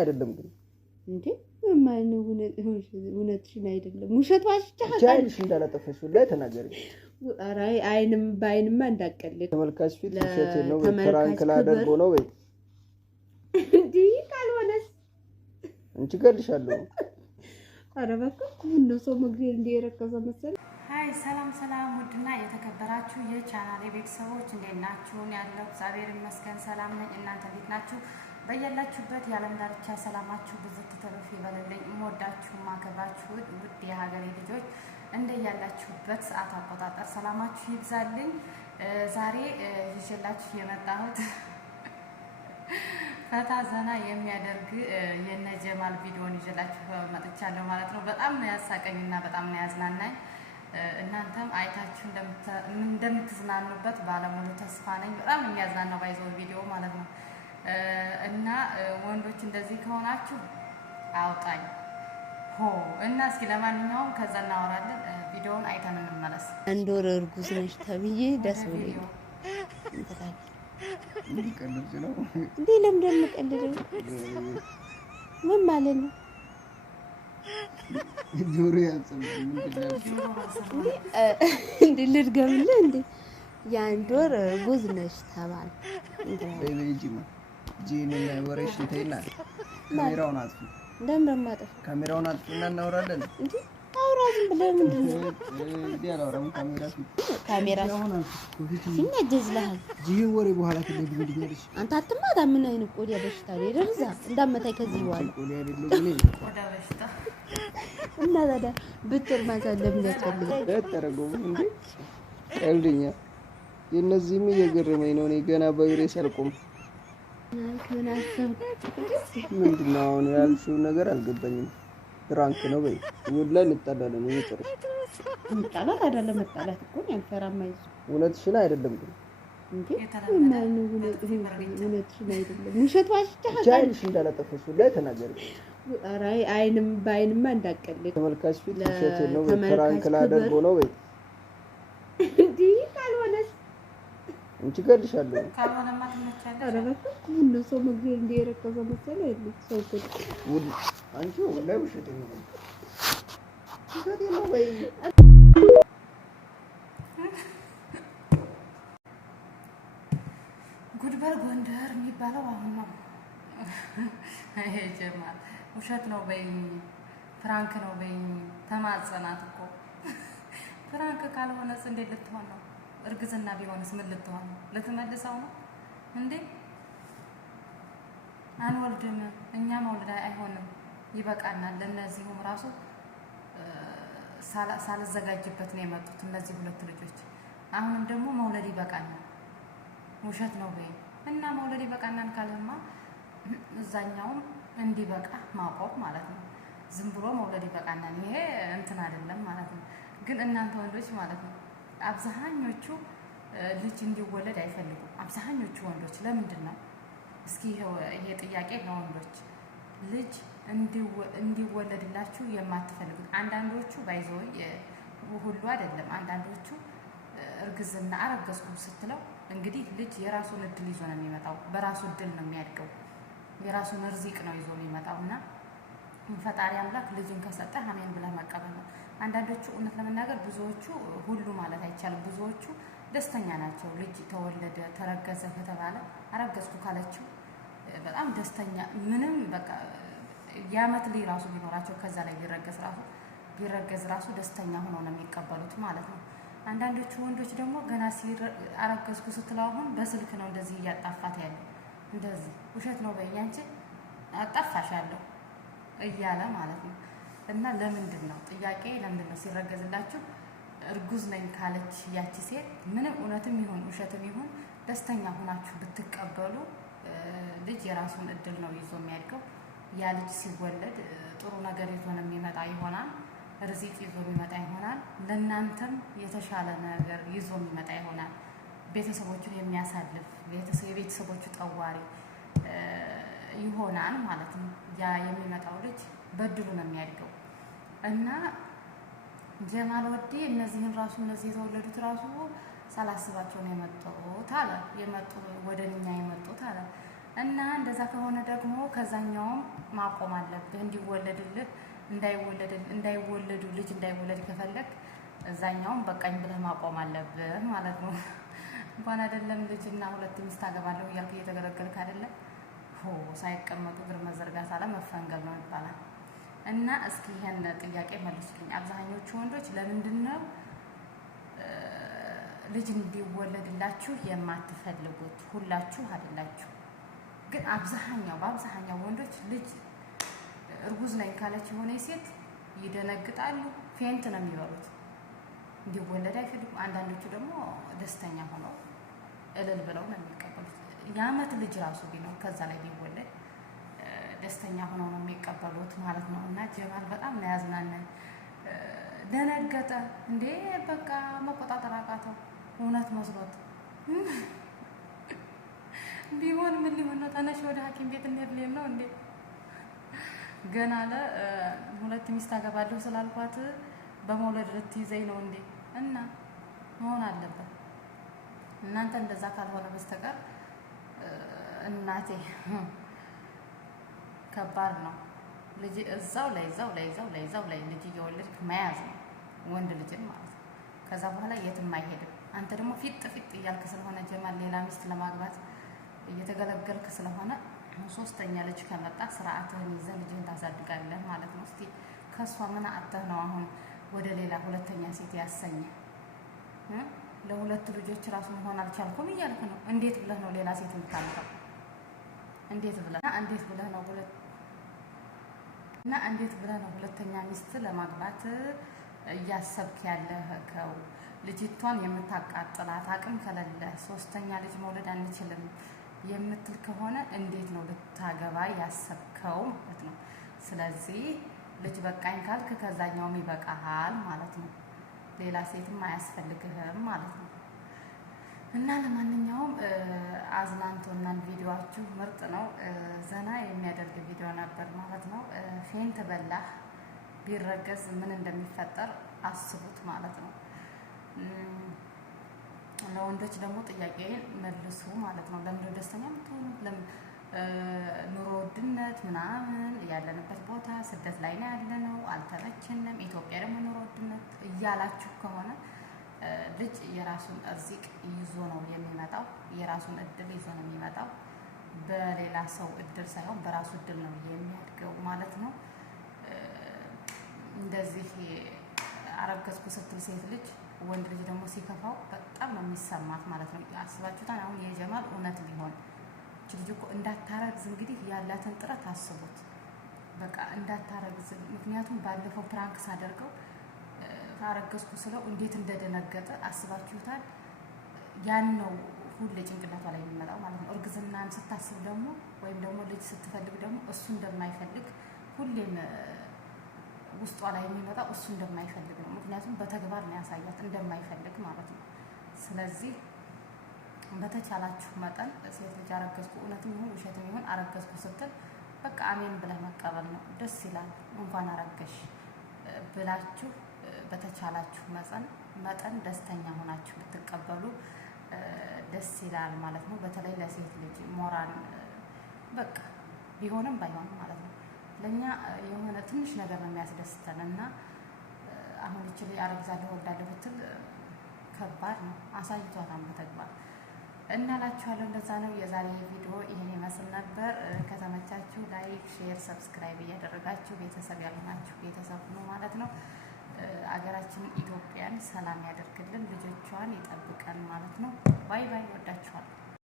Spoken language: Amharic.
አይደለም ግን እንዴ ማን እውነትሽን አይደለም ውሸት ዋሽቻለሁ ቻይልሽ እንዳላጠፈሽ ላይ ተናገሪ ኧረ አይንም ባይንማ እንዳቀልል ተመልካች ፊት ውሸት ነው ፕራንክ ላደርጎ ነው ወይ እንዴ ካልሆነስ እንቺ ገልሻለሁ ኧረ በቃ ምን ሰው መግደል እንደረከሰ መሰል ሃይ ሰላም ሰላም ውድና የተከበራችሁ የቻናሌ ቤተሰቦች እንዴት ናችሁ ያለው እግዚአብሔር ይመስገን ሰላም ነኝ እናንተ እንዴት ናችሁ በየላችሁበት የዓለም ዳርቻ ሰላማችሁ ብዙ ተተረፈ ይበልልኝ እምወዳችሁ ማከብራችሁ ውድ የሀገሬ ልጆች እንደያላችሁበት ሰዓት አቆጣጠር ሰላማችሁ ይብዛልኝ ዛሬ ይዤላችሁ የመጣሁት ፈታ ዘና የሚያደርግ የነጀማል ቪዲዮን ይዤላችሁ መጥቻለሁ ማለት ነው በጣም ነው ያሳቀኝና በጣም ነው ያዝናናኝ እናንተም አይታችሁ እንደምትዝናኑበት ባለሙሉ ተስፋ ነኝ በጣም የሚያዝናናው ባይዘው ቪዲዮ ማለት ነው እና ወንዶች እንደዚህ ከሆናችሁ አውጣኝ ሆ እና እስኪ ለማንኛውም ከዛ እናወራለን ቪዲዮውን አይተን እንመለስ አንድ ወር እርጉዝ ነሽ ተብዬ ደስ ብሎኝ እንዲቀልድ ነው እንዴ ለምን እንደምቀልደው ምን ማለት ነው ጆሮ ያንጽም እንዴ ልድገምልህ እንዴ የአንድ ወር እርጉዝ ነሽ ተባል በይጂማ ጂኒና ወሬሽ እንተይና ካሜራውን አጥፉ ለምን ማጠፍ ካሜራውን አጥፉና እናወራለን እንዴ አውራ ዝም ብለህ ምንድን ነው ዲያላውራም ካሜራ ሲነጀዝልሃል ጂን ወሬ በኋላ ትደግምልኛለሽ አንተ አትማታ ምን አይነት ቆዲያ በሽታ ነው ይደርዛ እንዳመታይ ከዚህ በኋላ ቆዲያ አይደለም እኔ ወደ በሽታ እና ታዲያ ብትር ማሳለም ያስፈልጋል ተረጎም እንዴ ቀልድኛ የነዚህም እየገረመኝ ነው እኔ ገና በእግሬ ሳልቆም ምን አሰብክ ምንድነው አሁን ያልሽው ነገር አልገባኝም ፍራንክ ነው በይ ወላሂ እንጣላለን እየጨረሽ እንጣላት አይደለም መጣላት እኮ ያልፈራም አይዞህ እውነትሽን አይደለም ግን እንዴ ማን እውነትሽን አይደለም ውሸት ዋሽቻለሁ ቻይልሽ እንዳላጠፈሽ ላይ ተናገሪ ኧረ አይንም ባይንማ እንዳቀልል ተመልካች ፊት ውሸት ነው ፍራንክ ላደርጎ ነው ወይ እንዴ ካልሆነስ እንቺ ገልሻለሁ ካልሆነማ ትመቻለሽ ኧረ በቃ ምን ሰው መግደል እንደረከሰ መሰለ አይደል ሰው ውድ አንቺ ወላሂ ውሸት ነው ውሸት ነው ወይ ጉድበር ጎንደር የሚባለው አሁን ነው አይ ጀማል ውሸት ነው በይ ፍራንክ ነው በይ ተማጸናት እኮ ፍራንክ ካልሆነስ እንዴት ልትሆን ነው እርግዝና ቢሆንስ ምን ልትሆን ነው ልትመልሰው ነው እንዴ አንወልድም እኛ መውለድ አይሆንም ይበቃናል ለነዚህም ራሱ ሳልዘጋጅበት ነው የመጡት እነዚህ ሁለት ልጆች አሁንም ደግሞ መውለድ ይበቃናል ውሸት ነው በይ እና መውለድ ይበቃናል ካልማ እዛኛውም እንዲበቃ ማቆም ማለት ነው ዝም ብሎ መውለድ ይበቃናል ይሄ እንትን አይደለም ማለት ነው ግን እናንተ ወንዶች ማለት ነው አብዛኞቹ ልጅ እንዲወለድ አይፈልጉም አብዛኞቹ ወንዶች ለምንድን ነው እስኪ ይሄ ጥያቄ ለወንዶች ልጅ እንዲወለድላችሁ የማትፈልጉት አንዳንዶቹ ባይዘው ሁሉ አይደለም አንዳንዶቹ እርግዝና አረገዝኩ ስትለው እንግዲህ ልጅ የራሱን እድል ይዞ ነው የሚመጣው በራሱ እድል ነው የሚያድገው የራሱን ርዚቅ ነው ይዞ የሚመጣውና ፈጣሪ አምላክ ልጅን ከሰጠ አሜን ብለህ መቀበል ነው አንዳንዶቹ እውነት ለመናገር ብዙዎቹ ሁሉ ማለት አይቻልም ብዙዎቹ ደስተኛ ናቸው ልጅ ተወለደ ተረገዘ ከተባለ አረገዝኩ ካለችው በጣም ደስተኛ ምንም በቃ ያመት ላይ ራሱ ቢኖራቸው ከዛ ላይ ቢረገዝ ራሱ ደስተኛ ሆነው ነው የሚቀበሉት ማለት ነው አንዳንዶቹ ወንዶች ደግሞ ገና አረገዝኩ ስትለው አሁን በስልክ ነው እንደዚህ እያጣፋት ያለው እንደዚህ ውሸት ነው በእያንቺ አጣፋሻለሁ እያለ ማለት ነው እና ለምንድን ነው ጥያቄ ለምንድን ነው ሲረገዝላችሁ እርጉዝ ነኝ ካለች ያቺ ሴት ምንም እውነትም ይሁን ውሸትም ይሁን ደስተኛ ሆናችሁ ብትቀበሉ ልጅ የራሱን እድል ነው ይዞ የሚያድገው ያ ልጅ ሲወለድ ጥሩ ነገር ይዞ ነው የሚመጣ ይሆናል ርዚቅ ይዞ የሚመጣ ይሆናል ለእናንተም የተሻለ ነገር ይዞ የሚመጣ ይሆናል ቤተሰቦቹን የሚያሳልፍ የቤተሰቦቹ ጠዋሪ ይሆናል ማለት ነው ያ የሚመጣው ልጅ በድሉ ነው የሚያድገው እና ጀማል ወዲ እነዚህን ራሱ እነዚህ የተወለዱት ራሱ ሳላስባቸው ነው የመጡት አለ የመጡ ወደኛ የመጡት አለ እና እንደዛ ከሆነ ደግሞ ከዛኛውም ማቆም አለብህ። እንዲወለድልህ እንዳይወለዱ ልጅ እንዳይወለድ ከፈለግ እዛኛውም በቃኝ ብለህ ማቆም አለብህ ማለት ነው። እንኳን አይደለም ልጅና 2 ሚስት አገባለሁ እያልክ እየተገለገልክ አይደለም። ሳይቀመጡ እግር መዘርጋት አለ መፈንገል ነው ይባላል። እና እስኪ ይሄን ጥያቄ መልሱልኝ። አብዛኞቹ ወንዶች ለምንድን ነው ልጅ እንዲወለድላችሁ የማትፈልጉት? ሁላችሁ አይደላችሁ፣ ግን በአብዛኛው ወንዶች ልጅ እርጉዝ ነኝ ካለች የሆነ ሴት ይደነግጣሉ፣ ፌንት ነው የሚበሉት፣ እንዲወለድ አይፈልጉም። አንዳንዶቹ ደግሞ ደስተኛ ሆነው እልል ብለው ነው የሚቀበሉት። የአመት ልጅ ራሱ ቢኖር ከዛ ላይ ቢወለድ ደስተኛ ሆነው ነው የሚቀበሉት ማለት ነው። እና ጀማል በጣም ነው ያዝናናኝ። ደነገጠ እንዴ! በቃ መቆጣጠር አቃተው። እውነት መስሎት ቢሆን ምን ሊሆን ነው? ተነሽ ወደ ሐኪም ቤት እንሄድ ነው እንዴ? ገና አለ 2 ሚስት አገባለሁ ስላልኳት በመውለድ ልትይዘኝ ነው እንዴ? እና መሆን አለበት። እናንተ እንደዛ ካልሆነ በስተቀር እናቴ ከባድ ነው። ልጅ እዛው ላይ ልጅ እየወለድክ መያዝ ነው፣ ወንድ ልጅን ማለት ነው። ከዛ በኋላ የትም አይሄድም። አንተ ደግሞ ፊጥ እያልክ ስለሆነ ጀማል ሌላ ሚስት ለማግባት እየተገለገልክ ስለሆነ 3ኛ ልጅ ከመጣ ስርዓትህን ይዘህ ልጅህን ታሳድጋለህ ማለት ነው። እስቲ ከሷ ምን አጥተህ ነው አሁን ወደ ሌላ 2ኛ ሴት ያሰኘ? ለ2 ልጆች ራሱ መሆን አልቻልኩም እያልክ ነው። እንዴት ብለህ ነው ሌላ ሴት የምታመጣው? እንዴት ብለህ ነው 2ኛ ሚስት ለማግባት እያሰብክ ያለኸው? ልጅቷን የምታቃጥላት አቅም ከሌለ 3ኛ ልጅ መውለድ አንችልም የምትል ከሆነ እንዴት ነው ልታገባ ያሰብከው ማለት ነው? ስለዚህ ልጅ በቃኝ ካልክ ከዛኛውም ይበቃሃል ማለት ነው። ሌላ ሴትም አያስፈልግህም ማለት ነው። እና ለማንኛውም አዝናንቶናል። ቪዲዮአችሁ ምርጥ ነው። ዘና የሚያደርግ ቪዲዮ ነበር ማለት ነው። ፌንት በላህ ቢረገዝ ምን እንደሚፈጠር አስቡት ማለት ነው። ለወንዶች ደግሞ ጥያቄን መልሱ ማለት ነው። ለምን ደስተኛ የምትሆኑት? ኑሮ ውድነት ምናምን ያለንበት ቦታ ስደት ላይ ነው ያለነው፣ አልተመቸንም። ኢትዮጵያ ደግሞ ኑሮ ውድነት እያላችሁ ከሆነ ልጅ የራሱን እርዚቅ ይዞ ነው የሚመጣው፣ የራሱን እድል ይዞ ነው የሚመጣው። በሌላ ሰው እድል ሳይሆን በራሱ እድል ነው የሚያድገው ማለት ነው። እንደዚህ አረገዝኩ ስትል ሴት ልጅ ወንድ ልጅ ደግሞ ሲከፋው በጣም ነው የሚሰማት ማለት ነው። አስባችሁታል? አሁን የጀማል እውነት ቢሆን ልጅ እኮ እንዳታረግዝ እንግዲህ ያላትን ጥረት አስቡት። በቃ እንዳታረግዝ። ምክንያቱም ባለፈው ፕራንክ ሳደርገው አረገዝኩ ስለው እንዴት እንደደነገጠ አስባችሁታል? ያን ነው ሁሌ ጭንቅላቷ ላይ የሚመጣው ማለት ነው። እርግዝናን ስታስብ ደግሞ ወይም ደግሞ ልጅ ስትፈልግ ደግሞ እሱ እንደማይፈልግ ሁሌም ውስጧ ላይ የሚመጣው እሱ እንደማይፈልግ ነው። ምክንያቱም በተግባር ነው ያሳያት እንደማይፈልግ ማለት ነው። ስለዚህ በተቻላችሁ መጠን ሴት ልጅ አረገዝኩ እውነትም ይሁን ውሸትም ይሁን አረገዝኩ ስትል በቃ አሜን ብለህ መቀበል ነው። ደስ ይላል። እንኳን አረገሽ ብላችሁ በተቻላችሁ መጠን ደስተኛ ሆናችሁ ብትቀበሉ ደስ ይላል ማለት ነው። በተለይ ለሴት ልጅ ሞራል በቃ ቢሆንም ባይሆንም ማለት ነው። ለኛ የሆነ ትንሽ ነገር ነው የሚያስደስተን እና አሁን እቺ አረግዛለሁ ወልዳለሁ ብትል ከባድ ነው። አሳይቷታል በተግባር እና ላችኋለሁ። እንደዛ ነው። የዛሬ ቪዲዮ ይሄን ይመስል ነበር። ከተመቻችሁ ላይክ፣ ሼር፣ ሰብስክራይብ እያደረጋችሁ ቤተሰብ ያልሆናችሁ ቤተሰብ ነው ማለት ነው። አገራችን ኢትዮጵያን ሰላም ያደርግልን፣ ልጆቿን ይጠብቀን ማለት ነው። ባይ ባይ። ወዳችኋለሁ።